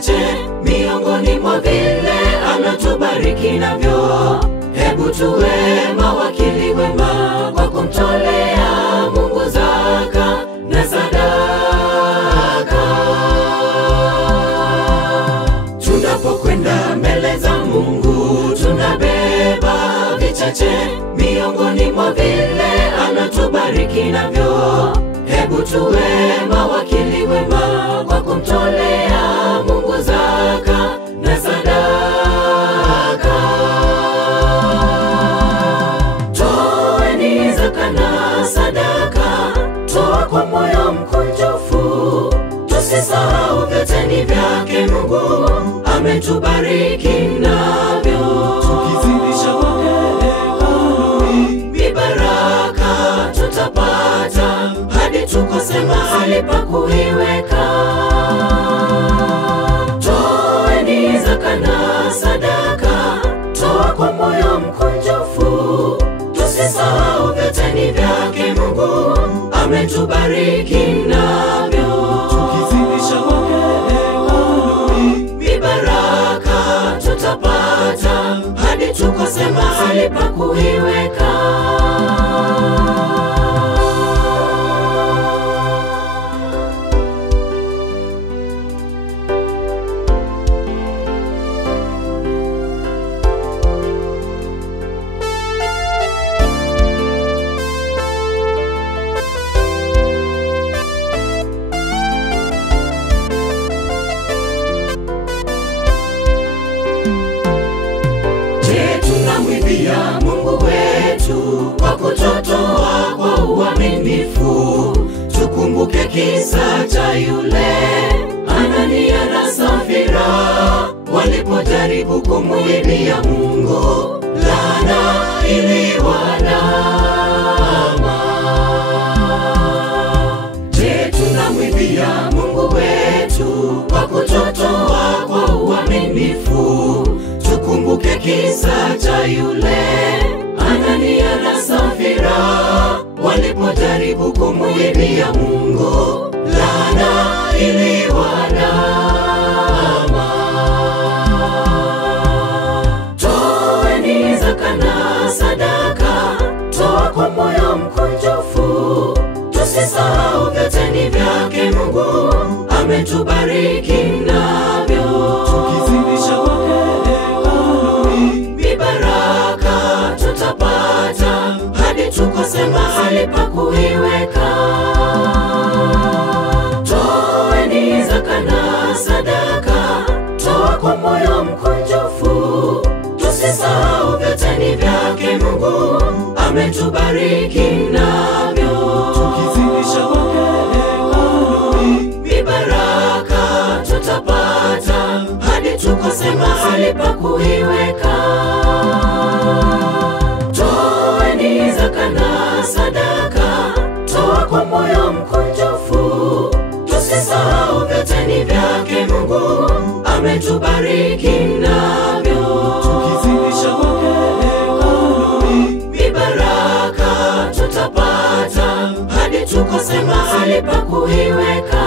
vichache miongoni mwa vile anatubariki navyo. Hebu tuwe mawakili wema kwa kumtolea Mungu zaka na sadaka. Tunapokwenda mbele za Mungu tunabeba vichache miongoni mwa vile anatubariki navyo. Hebu tuwe mawakili wema kwa kumtolea Mungu zaka na sadaka. Toeni zaka na sadaka, toa kwa moyo mkunjufu. Tusisahau vyote ni vyake Mungu ametubariki navyo. Tukizidisha mibaraka tutapata hadi tukose mahali pa kuiweka. Toeni zaka na sadaka, toa kwa moyo mkunjufu. Tusisahau vyote ni vyake Mungu ametubariki navyo. Tukizidisha mibaraka tutapata hadi tukose mahali pa kuiweka. Tunamwimbia Mungu wetu kwa kutotoa kwa uaminifu. Tukumbuke kisa cha yule Anania na Safira walipojaribu kumwimbia Mungu, laana iliwaandama. Je, tunamwimbia Mungu wetu kwa kutotoa kwa uaminifu? Tukumbuke kisa cha yule Anania na Safira walipojaribu kumwimbia Mungu, laana iliwaandama. Toeni zaka na sadaka, toa kwa moyo mkunjufu. Tusisahau vyote ni vyake Mungu ametubariki navyo. Tukizidisha mibaraka tutapata hadi tukose mahali pa kuiweka. Toeni zaka na sadaka, toa kwa moyo mkunjufu. Tusisahau vyote ni vyake Mungu ametubariki navyo. Tukizidisha mibaraka tutapata hadi tukose mahali pa kuiweka. Toeni zaka na sadaka, toa kwa moyo mkunjufu. Tusisahau vyote ni vyake Mungu ametubariki navyo. Tukizidisha mibaraka tutapata hadi tukose mahali pa kuiweka.